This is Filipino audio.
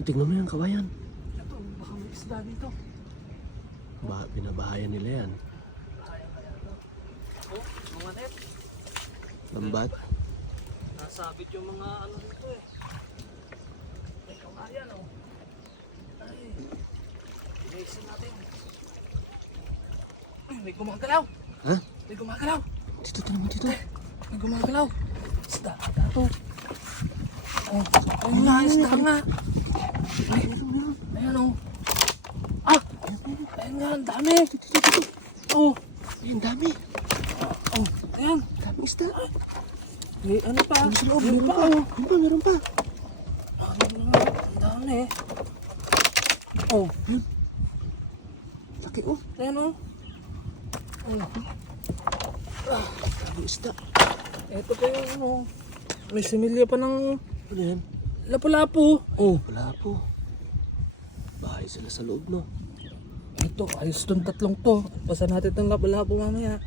Tingnan mo yung kawayan. Ito, baka may isda dito. Ba, binabahayan nila yan. Oh, mga net. Lambat. Nasabit yung mga ano dito eh. May kawayan oh. Ay. Bilisan natin. Ay, may gumagalaw. Ha? May gumagalaw. Dito, tingnan mo dito. May gumagalaw. Isda, isda to. Oh, ayun nga, isda nga. Ay, ayan oh. Ah! Ayun nga, ang dami. Oh, Ay, ang dami. oh, ayan. Dami isda. May ano pa? Loob? Meron Meron pa oh. Meron pa, meron pa. Ang dami. Oh, Laki oh. ayan oh. Oh, Dami isda. eto pa yung ano. May similya pa ng Ano yan? Lapu-lapu. Oh, Wala po. Bahay sila sa loob, no? ito, ayos tong tatlong to. Basta natin itong lapu-lapu mamaya.